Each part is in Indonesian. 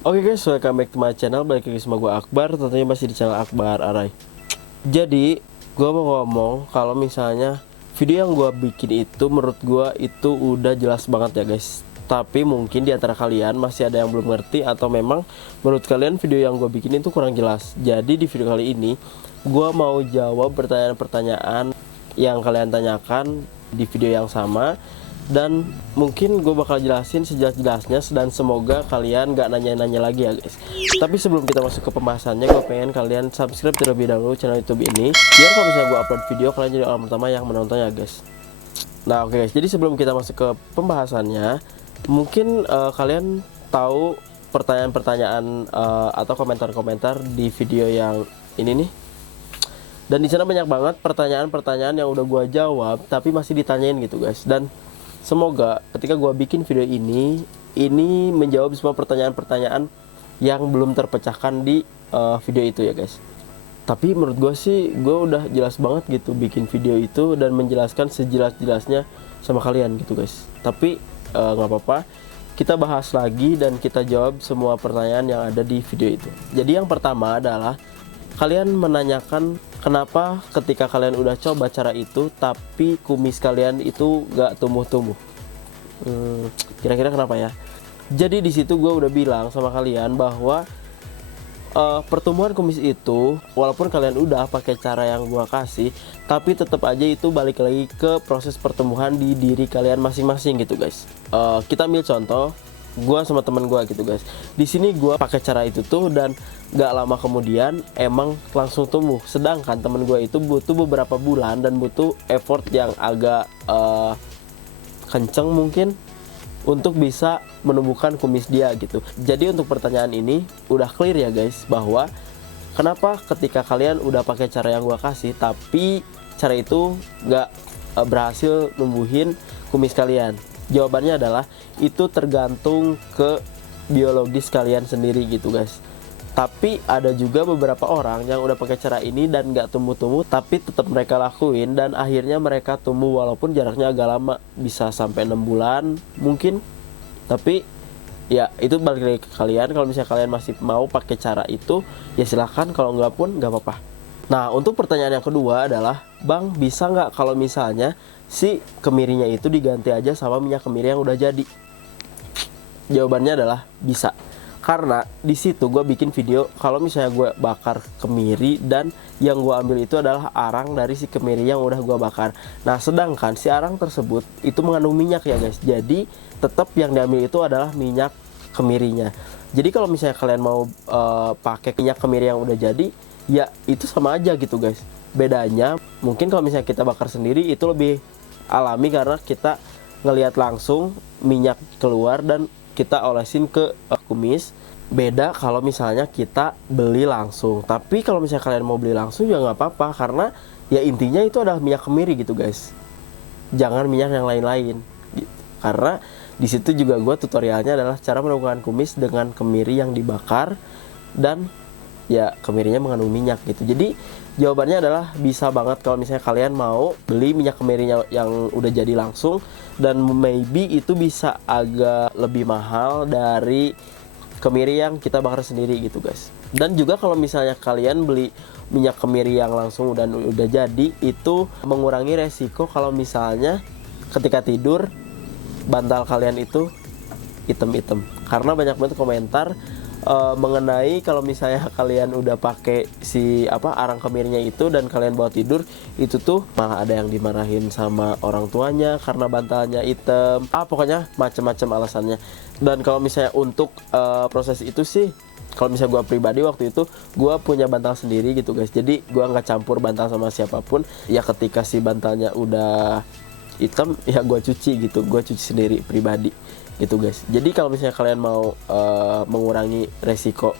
Oke guys, welcome back to my channel. Balik lagi sama gue Akbar, tentunya masih di channel Akbar Arai. Jadi, gue mau ngomong kalau misalnya video yang gue bikin itu menurut gue itu udah jelas banget ya guys. Tapi mungkin di antara kalian masih ada yang belum ngerti, atau memang menurut kalian video yang gue bikin itu kurang jelas. Jadi di video kali ini gue mau jawab pertanyaan-pertanyaan yang kalian tanyakan di video yang sama. Dan mungkin gue bakal jelasin sejelas-jelasnya, dan semoga kalian gak nanya-nanya lagi ya guys. Tapi sebelum kita masuk ke pembahasannya, gue pengen kalian subscribe terlebih dahulu channel YouTube ini, biar kalau misalnya gue upload video, kalian jadi orang pertama yang menontonnya guys. Nah oke guys, jadi sebelum kita masuk ke pembahasannya, mungkin kalian tahu pertanyaan-pertanyaan atau komentar-komentar di video yang ini nih. Dan di sana banyak banget pertanyaan-pertanyaan yang udah gue jawab tapi masih ditanyain gitu guys. Dan semoga ketika gue bikin video ini menjawab semua pertanyaan-pertanyaan yang belum terpecahkan di video itu ya guys. Tapi menurut gue sih gue udah jelas banget gitu bikin video itu dan menjelaskan sejelas-jelasnya sama kalian gitu guys. Tapi nggak apa-apa, kita bahas lagi dan kita jawab semua pertanyaan yang ada di video itu. Jadi yang pertama adalah kalian menanyakan kenapa ketika kalian udah coba cara itu tapi kumis kalian itu gak tumbuh-tumbuh. Kira-kira kenapa ya? Jadi di situ gue udah bilang sama kalian bahwa pertumbuhan kumis itu walaupun kalian udah pakai cara yang gue kasih, tapi tetap aja itu balik lagi ke proses pertumbuhan di diri kalian masing-masing gitu guys. Kita ambil contoh gue sama temen gue gitu guys. Di sini gue pakai cara itu tuh dan gak lama kemudian emang langsung tumbuh. Sedangkan temen gue itu butuh beberapa bulan dan butuh effort yang agak kenceng mungkin untuk bisa menumbuhkan kumis dia gitu. Jadi untuk pertanyaan ini udah clear ya guys, bahwa kenapa ketika kalian udah pakai cara yang gue kasih tapi cara itu gak berhasil numbuhin kumis kalian. Jawabannya adalah itu tergantung ke biologis kalian sendiri gitu guys. Tapi ada juga beberapa orang yang udah pakai cara ini dan nggak tumbuh-tumbuh, tapi tetap mereka lakuin dan akhirnya mereka tumbuh walaupun jaraknya agak lama, bisa sampai 6 bulan mungkin. Tapi ya itu balik lagi ke kalian. Kalau misalnya kalian masih mau pakai cara itu ya silahkan, kalau nggak pun nggak apa-apa. Nah untuk pertanyaan yang kedua adalah, Bang bisa nggak kalau misalnya si kemirinya itu diganti aja sama minyak kemiri yang udah jadi? Jawabannya adalah bisa. Karena di situ gue bikin video kalau misalnya gue bakar kemiri dan yang gue ambil itu adalah arang dari si kemiri yang udah gue bakar. Nah sedangkan si arang tersebut itu mengandung minyak ya guys. Jadi tetap yang diambil itu adalah minyak kemirinya. Jadi kalau misalnya kalian mau pakai minyak kemiri yang udah jadi, ya itu sama aja gitu guys. Bedanya mungkin kalau misalnya kita bakar sendiri itu lebih alami karena kita ngelihat langsung minyak keluar dan kita olesin ke kumis. Beda kalau misalnya kita beli langsung. Tapi kalau misalnya kalian mau beli langsung ya nggak apa-apa, karena ya intinya itu adalah minyak kemiri gitu guys. Jangan minyak yang lain-lain gitu. Karena di situ juga gue tutorialnya adalah cara menumbuhkan kumis dengan kemiri yang dibakar dan ya kemirinya mengandung minyak gitu. Jadi jawabannya adalah bisa banget kalau misalnya kalian mau beli minyak kemirinya yang udah jadi langsung, dan maybe itu bisa agak lebih mahal dari kemiri yang kita bakar sendiri gitu guys. Dan juga kalau misalnya kalian beli minyak kemiri yang langsung dan udah jadi, itu mengurangi resiko kalau misalnya ketika tidur bantal kalian itu hitam-hitam. Karena banyak banget komentar mengenai kalau misalnya kalian udah pakai si arang kemirinya itu dan kalian bawa tidur, itu tuh malah ada yang dimarahin sama orang tuanya karena bantalnya hitam. Pokoknya macam-macam alasannya. Dan kalau misalnya untuk proses itu sih, kalau misalnya gue pribadi waktu itu gue punya bantal sendiri gitu guys. Jadi gue nggak campur bantal sama siapapun. Ya ketika si bantalnya udah hitam ya gue cuci gitu, gue cuci sendiri pribadi gitu guys. Jadi kalau misalnya kalian mau mengurangi resiko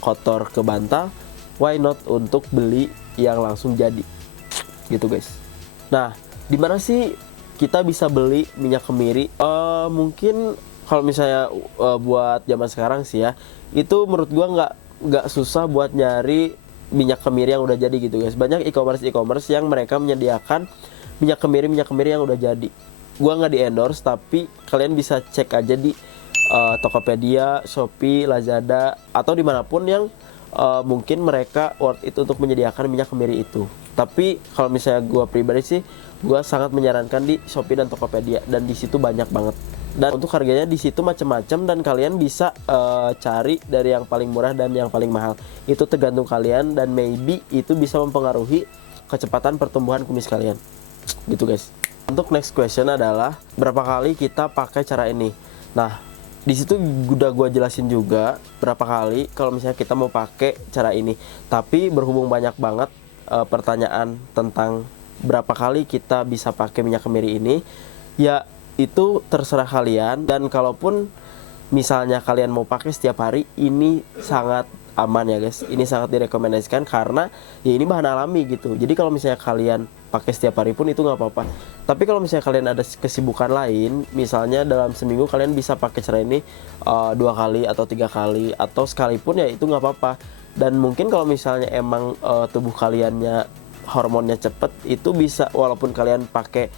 kotor ke bantal, why not untuk beli yang langsung jadi gitu guys. Nah dimana sih kita bisa beli minyak kemiri? Mungkin kalau misalnya buat zaman sekarang sih ya, itu menurut gua nggak susah buat nyari minyak kemiri yang udah jadi gitu guys. Banyak e-commerce yang mereka menyediakan minyak kemiri yang udah jadi. Gua nggak di endorse, tapi kalian bisa cek aja di Tokopedia, Shopee, Lazada, atau dimanapun yang mungkin mereka worth it untuk menyediakan minyak kemiri itu. Tapi kalau misalnya gue pribadi sih, gue sangat menyarankan di Shopee dan Tokopedia, dan di situ banyak banget. Dan untuk harganya di situ macam-macam, dan kalian bisa cari dari yang paling murah dan yang paling mahal. Itu tergantung kalian, dan maybe itu bisa mempengaruhi kecepatan pertumbuhan kumis kalian. Gitu guys. Untuk next question adalah berapa kali kita pakai cara ini. Nah, di situ udah gue jelasin juga berapa kali kalau misalnya kita mau pakai cara ini. Tapi berhubung banyak banget pertanyaan tentang berapa kali kita bisa pakai minyak kemiri ini, ya itu terserah kalian. Dan kalaupun misalnya kalian mau pakai setiap hari, ini sangat aman ya guys, ini sangat direkomendasikan karena ya ini bahan alami gitu. Jadi kalau misalnya kalian pakai setiap hari pun itu nggak apa-apa. Tapi kalau misalnya kalian ada kesibukan lain, misalnya dalam seminggu kalian bisa pakai cara ini 2 kali atau 3 kali atau sekalipun, ya itu nggak apa-apa. Dan mungkin kalau misalnya emang tubuh kaliannya hormonnya cepet, itu bisa, walaupun kalian pakai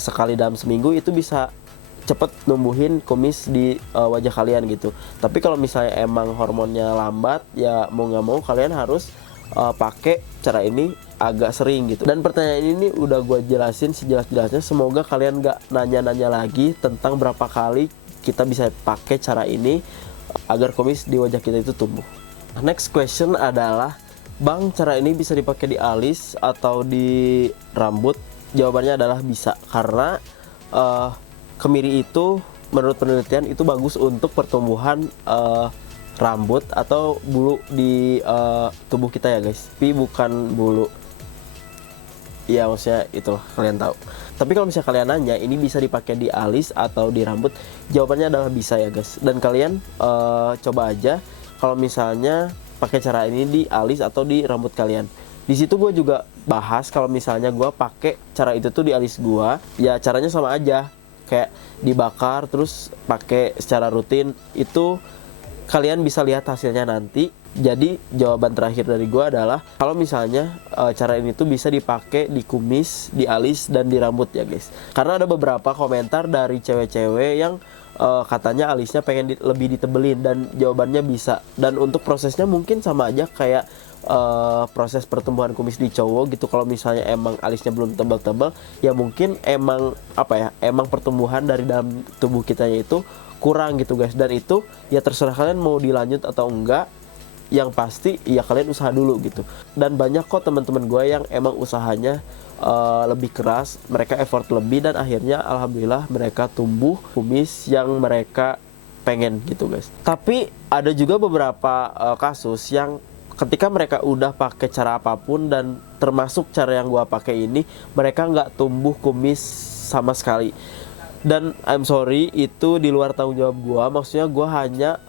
sekali dalam seminggu, itu bisa cepet numbuhin kumis di wajah kalian gitu. Tapi kalau misalnya emang hormonnya lambat, ya mau nggak mau kalian harus pakai cara ini agak sering gitu. Dan pertanyaan ini udah gue jelasin sejelas-jelasnya. Semoga kalian nggak nanya-nanya lagi tentang berapa kali kita bisa pakai cara ini agar kumis di wajah kita itu tumbuh. Next question adalah, Bang, cara ini bisa dipakai di alis atau di rambut? Jawabannya adalah bisa, karena kemiri itu menurut penelitian itu bagus untuk pertumbuhan rambut atau bulu di tubuh kita ya guys. Tapi bukan bulu, ya maksudnya itulah, kalian tahu. Tapi kalau misalnya kalian nanya ini bisa dipakai di alis atau di rambut, jawabannya adalah bisa ya guys. Dan kalian coba aja kalau misalnya pakai cara ini di alis atau di rambut kalian. Di situ gue juga bahas kalau misalnya gue pakai cara itu tuh di alis gue, ya caranya sama aja, kayak dibakar terus pakai secara rutin. Itu kalian bisa lihat hasilnya nanti. Jadi jawaban terakhir dari gue adalah kalau misalnya cara ini tuh bisa dipakai di kumis, di alis, dan di rambut ya guys. Karena ada beberapa komentar dari cewek-cewek yang katanya alisnya pengen lebih ditebelin, dan jawabannya bisa. Dan untuk prosesnya mungkin sama aja kayak proses pertumbuhan kumis di cowok gitu. Kalau misalnya emang alisnya belum tebal-tebal, ya mungkin emang emang pertumbuhan dari dalam tubuh kitanya itu kurang gitu guys. Dan itu ya terserah kalian mau dilanjut atau enggak. Yang pasti ya kalian usaha dulu gitu. Dan banyak kok teman-teman gue yang emang usahanya lebih keras, mereka effort lebih, dan akhirnya alhamdulillah mereka tumbuh kumis yang mereka pengen gitu guys. Tapi ada juga beberapa kasus yang ketika mereka udah pakai cara apapun, dan termasuk cara yang gua pakai ini, mereka nggak tumbuh kumis sama sekali. Dan I'm sorry, itu di luar tanggung jawab gua. Maksudnya gua hanya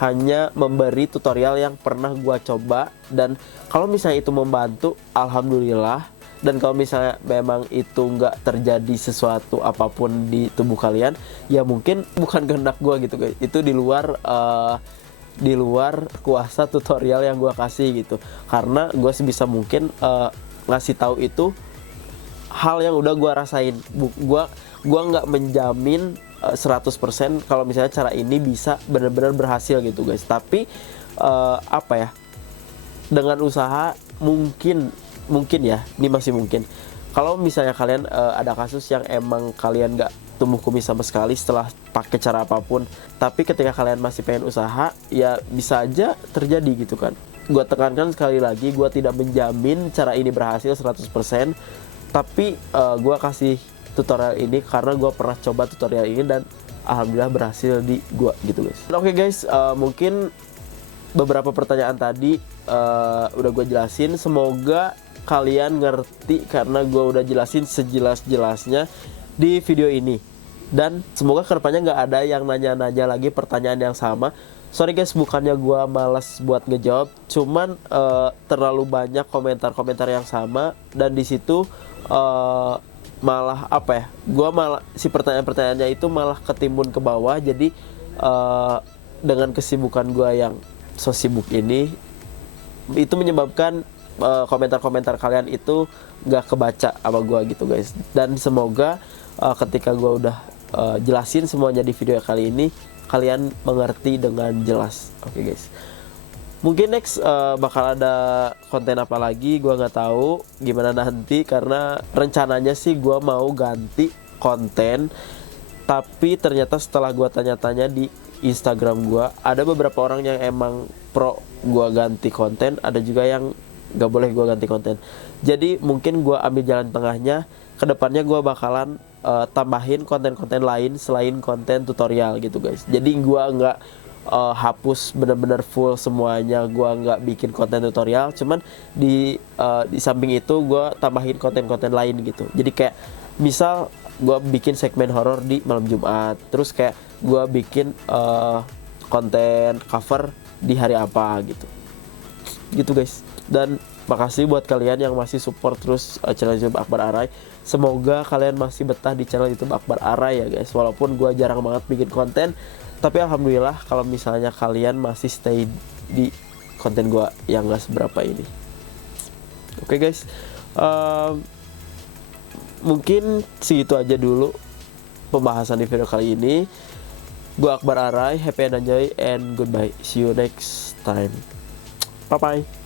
hanya memberi tutorial yang pernah gua coba, dan kalau misalnya itu membantu, alhamdulillah. Dan kalau misalnya memang itu nggak terjadi sesuatu apapun di tubuh kalian, ya mungkin bukan kehendak gue gitu guys. Itu di luar kuasa tutorial yang gue kasih gitu. Karena gue sebisa mungkin ngasih tahu itu hal yang udah gue rasain. Gue nggak menjamin 100% kalau misalnya cara ini bisa benar-benar berhasil gitu guys. Tapi dengan usaha mungkin ya, ini masih mungkin. Kalau misalnya kalian ada kasus yang emang kalian gak tumbuh kumis sama sekali setelah pakai cara apapun, tapi ketika kalian masih pengen usaha, ya bisa aja terjadi gitu kan. Gue tekankan sekali lagi, gue tidak menjamin cara ini berhasil 100%, tapi gue kasih tutorial ini karena gue pernah coba tutorial ini dan alhamdulillah berhasil di gue gitu guys. Oke guys, mungkin beberapa pertanyaan tadi udah gue jelasin. Semoga kalian ngerti karena gue udah jelasin sejelas-jelasnya di video ini. Dan semoga kedepannya nggak ada yang nanya-nanya lagi pertanyaan yang sama. Sorry guys, bukannya gue malas buat ngejawab, cuman terlalu banyak komentar-komentar yang sama, dan di situ malah gue malah si pertanyaan-pertanyaannya itu malah ketimbun ke bawah. Jadi dengan kesibukan gue yang so sibuk ini, itu menyebabkan komentar-komentar kalian itu gak kebaca sama gue gitu guys. Dan semoga ketika gue udah jelasin semuanya di video kali ini, kalian mengerti dengan jelas. Oke guys, mungkin next bakal ada konten apa lagi gue nggak tahu gimana nanti, karena rencananya sih gue mau ganti konten, tapi ternyata setelah gue tanya-tanya di Instagram gue, ada beberapa orang yang emang pro gue ganti konten, ada juga yang gak boleh gue ganti konten. Jadi mungkin gue ambil jalan tengahnya. Kedepannya gue bakalan tambahin konten-konten lain selain konten tutorial gitu guys. Jadi gue nggak hapus bener-bener full semuanya, gue nggak bikin konten tutorial, cuman di samping itu gue tambahin konten-konten lain gitu. Jadi kayak misal gue bikin segmen horor di malam Jumat, terus kayak gue bikin konten cover di hari apa gitu guys. Dan makasih buat kalian yang masih support terus channel YouTube Akbar Arai. Semoga kalian masih betah di channel YouTube Akbar Arai ya guys, walaupun gue jarang banget bikin konten, tapi alhamdulillah kalau misalnya kalian masih stay di konten gue yang gak seberapa ini. Oke guys, mungkin segitu aja dulu pembahasan di video kali ini. Gue Akbar Arai, happy and enjoy and goodbye, see you next time, bye bye.